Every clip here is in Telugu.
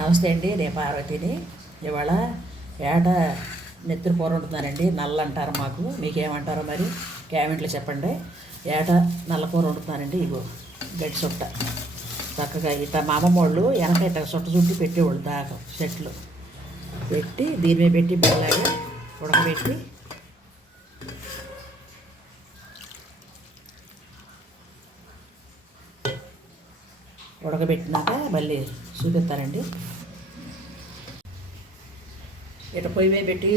నమస్తే అండి, నేను పార్వతిని. ఇవాళ ఏట నెత్తురు కూర వండుతున్నానండి. నల్ల అంటారు మాకు, మీకేమంటారో మరి కామెంట్లో చెప్పండి. ఏట నల్ల కూర వండుతున్నానండి. ఇగో గడ్డి చుట్ట చక్కగా ఇట్లా మా అమ్మమ్మ వాళ్ళు వెనక ఇట్లా చుట్ట చుట్టి పెట్టేవాళ్ళు దాకా చెట్లు పెట్టి దీని మీద పెట్టి బెల్లాగా ఉడకబెట్టి ఉడకబెట్టినాక మళ్ళీ చూపిస్తానండి. ఇట్లా పొయ్యి మీద పెట్టి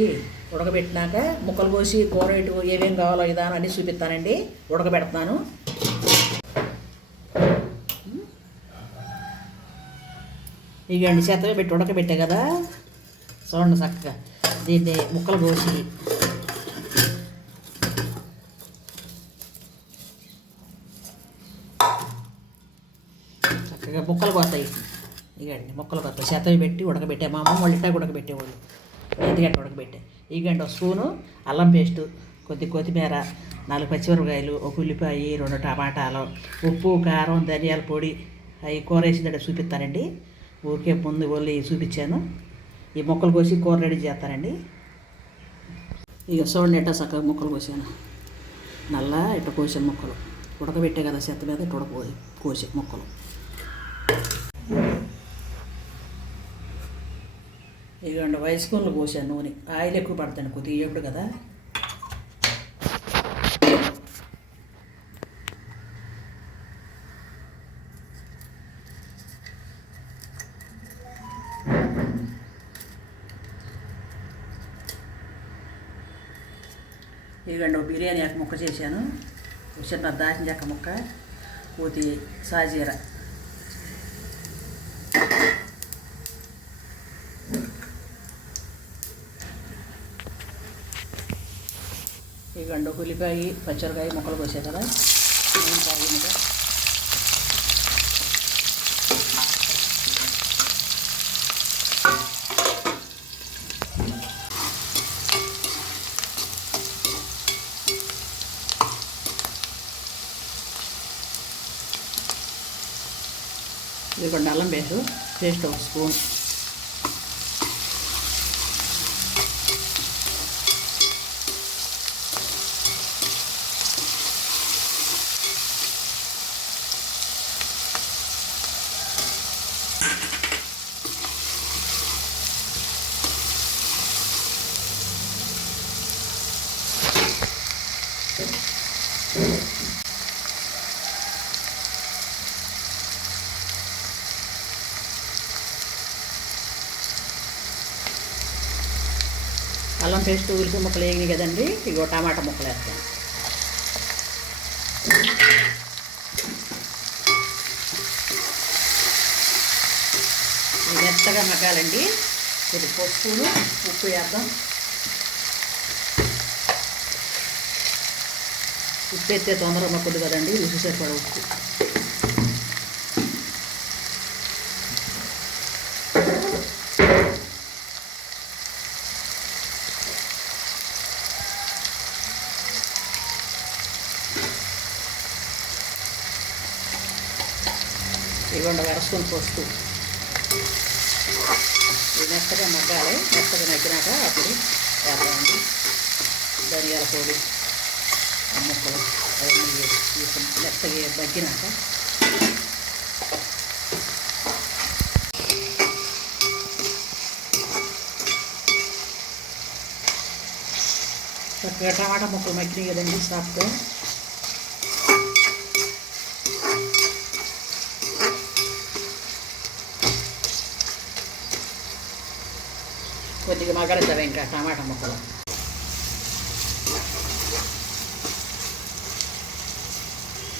ఉడకబెట్టినాక ముక్కలు కోసి కూర ఇటు ఏమేమి కావాలో విధానం అన్నీ చూపిస్తానండి. ఉడకబెడతాను. ఇగండి చేతమే పెట్టి ఉడకబెట్టే కదా, చూడండి చక్కగా దీన్ని ముక్కలు కోసి చక్కగా ముక్కలు పోతాయి. ఇగండి ముక్కలు కొత్త చేతవి పెట్టి ఉడకబెట్టే మా అమ్మ వాళ్ళు ఇట్టా ఉడకబెట్టేవాళ్ళు. ఎందుకంటే ఉడకబెట్టే ఇగండి ఒక స్పూను అల్లం పేస్టు, కొద్ది కొత్తిమీర, 4 పచ్చిమిరపకాయలు, ఒక ఉల్లిపాయ, 2 టమాటాలు, ఉప్పు, కారం, ధనియాల పొడి అవి కూర వేసిందంటే చూపిస్తానండి. ఊరికే ముందు ఒళ్ళు చూపించాను. ఈ ముక్కలు కోసి కూర రెడీ చేస్తానండి. ఇక చూడండి ఎట్టా చక్కగా ముక్కలు కోసాను. నల్ల ఇట్ట కోసిన ముక్కలు ఉడకబెట్టే కదా చెత్త మీద ఇట్ట కోసి ముక్కలు. ఇదిగోండి 5 స్పూన్లు పోసాను నూనె. ఆయిల్ ఎక్కువ పడతాను, కొద్దిగా ఎప్పుడు కదా. ఇదిగోండి బిర్యానీ ఆకు ముక్క చేశాను. చిన్న దాచిన చెక్క ముక్క, పూతి సాజీర, ఇదిగోండి ఉల్లిపాయ, పచ్చిమిరకాయ ముక్కలు కోసే కదా. ఇదిగోండి అల్లం పేస్ట్ 1 స్పూన్, అల్లం పేస్ట్ ఉల్లిపాయ ముక్కలు వేగినాయి కదండి. ఇగో టమాటా ముక్కలు వేస్తాను. మెత్తగా మగ్గాలండి. కొద్ది పసుపును ఉప్పు వేద్దాం. ఉప్పు ఎత్తే తొందరగా మక్కుదు కదండి, రుచి సరిపడ ఉప్పు. ఇవ్వండి 1 స్పూన్ పసుపు. ఇది మెత్తగా మగ్గాలి. మెత్తగా మగ్గినాక అప్పుడు వేద్దామండి ధనియాల పొడి, ముక్కలు అవన్నీ మెత్తగా మగ్గినాక చక్కగా టమాటా ముక్కలు మగ్గినాయి కదండి సాఫ్ట్గా. కొద్దిగా మగ్గనిద్దాం ఇంకా టమాటా ముక్కలు.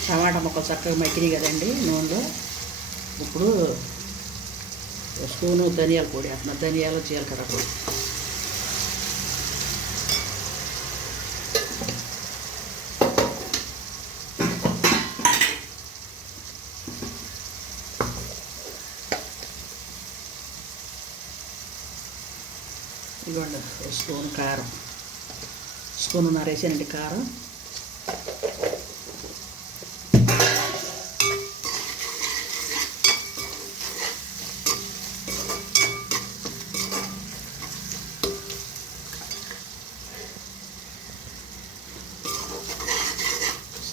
టమాటా ముక్కలు చక్కగా మగ్గినాయి కదండి నూనెలో. ఇప్పుడు స్పూను ధనియాల పొడి వేస్తున్నా, ధనియాలు, జీలకర్ర పొడి. ఇదిగోండి స్పూన్ కారం, స్పూనున్నర వేసానండి కారం.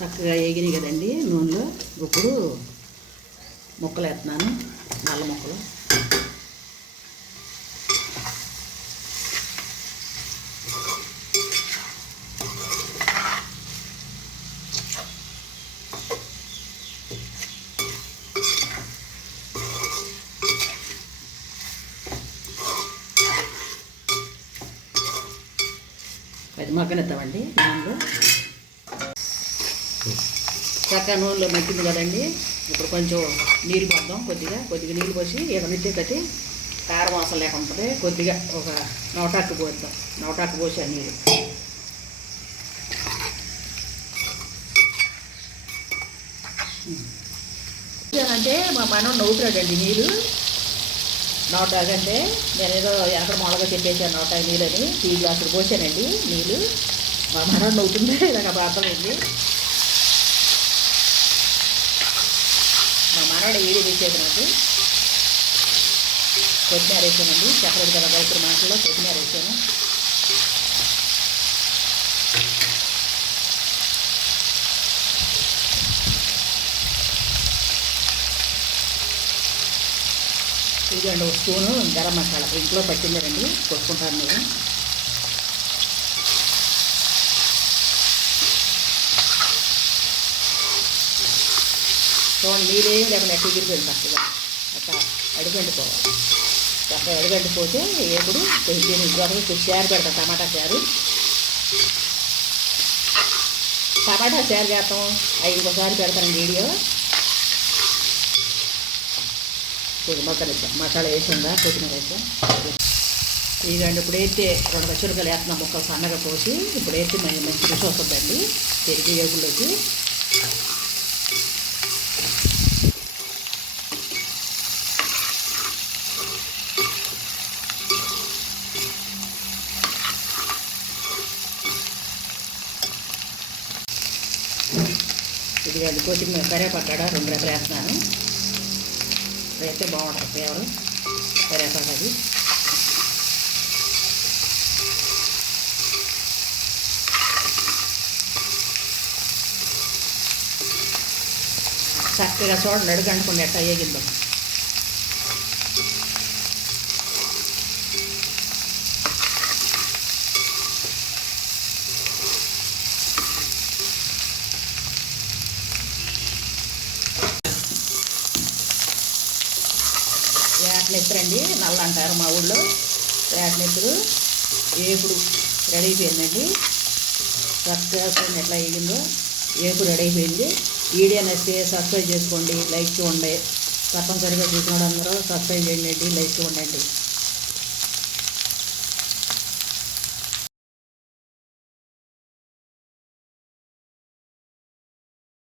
చక్కగా వేగినాయి కదండి నూనెలో. ఇప్పుడు ముక్కలు వేస్తున్నాను, నల్ల ముక్కలు. అది మగ్గనిద్దామండి నూనెలో. చక్కగా నూనెలో మగ్గింది కదండి. ఇప్పుడు కొంచెం నీళ్ళు పోద్దాం, కొద్దిగా నీళ్ళు పోసి ఏదైతే కట్టి కారం వాసన లేకుండా ఉంటుంది. కొద్దిగా ఒక నవటాకు పోద్దాం, నవటాకు పోసి ఆ నీళ్ళు. అంటే మా మనోడు నవ్వుతాడండి నీళ్ళు. నవటాకంటే నేనేదో ఎనకడ మొదలుగా చెప్పేసాను నవటాకు నీళ్ళని. టీ గ్లాసులు పోసానండి నీళ్ళు. మా మనోడు నవ్వుతుంటే నాకు అర్థమైంది. మా మనోడు వీడియో తీసేది నాకు. కొత్తిమీర వేసానండి, చెప్పలేదు కదా రైతుల మాటల్లో కొత్తిమీర వేసాను. ఇదిగోండి ఒక స్పూను గరం మసాలా ఇంట్లో పట్టిందండి, కొట్టుకుంటాను నేను. చూడండి నీళ్ళేం లేకుండా ఎగిరిపోయింది చక్కగా. అట్లా అడుగంటుకోవాలి. చక్కగా అడుగంటిపోతే ఎప్పుడు కొంచెం చారు పెడతాం, టమాటా చారు చేస్తాం. అవి ఇంకోసారి పెడతాను వీడియో. కొంచెం మసాలా వేసిందా, కొత్తిమీర వేసా. ఇదిగండి ఇప్పుడు అయితే 2 పచ్చిమిరపకాయలు వేస్తున్నా ముక్కలు సన్నగా పోసి. ఇప్పుడు అయితే మంచి రుచి వస్తుందండి పెరిగి ఏగుల్లోకి. ఇదిగండి కొత్తిమీర కరివేపాకు 2 రెక్కలు వేస్తున్నాను. అయితే బాగుంటుంది ఫ్లేవర్ కరివేపాకు. అది చక్కగా చూడండి అడుగంటుకుండా ఎట్లా వేగిందో. వేటనెత్తురండి, నల్ల అంటారు మా ఊళ్ళో. వేటనెత్తురు ఏపుడు రెడీ అయిపోయిందండి. చక్కగా ఎట్లా వేగిందో. ఏపుడు రెడీ అయిపోయింది. వీడియో నచ్చితే సబ్స్క్రైబ్ చేసుకోండి, లైక్ చూడండి. తప్పనిసరిగా చూసిన అందరూ సబ్స్క్రైబ్ చేయండి, లైక్ చూడండి.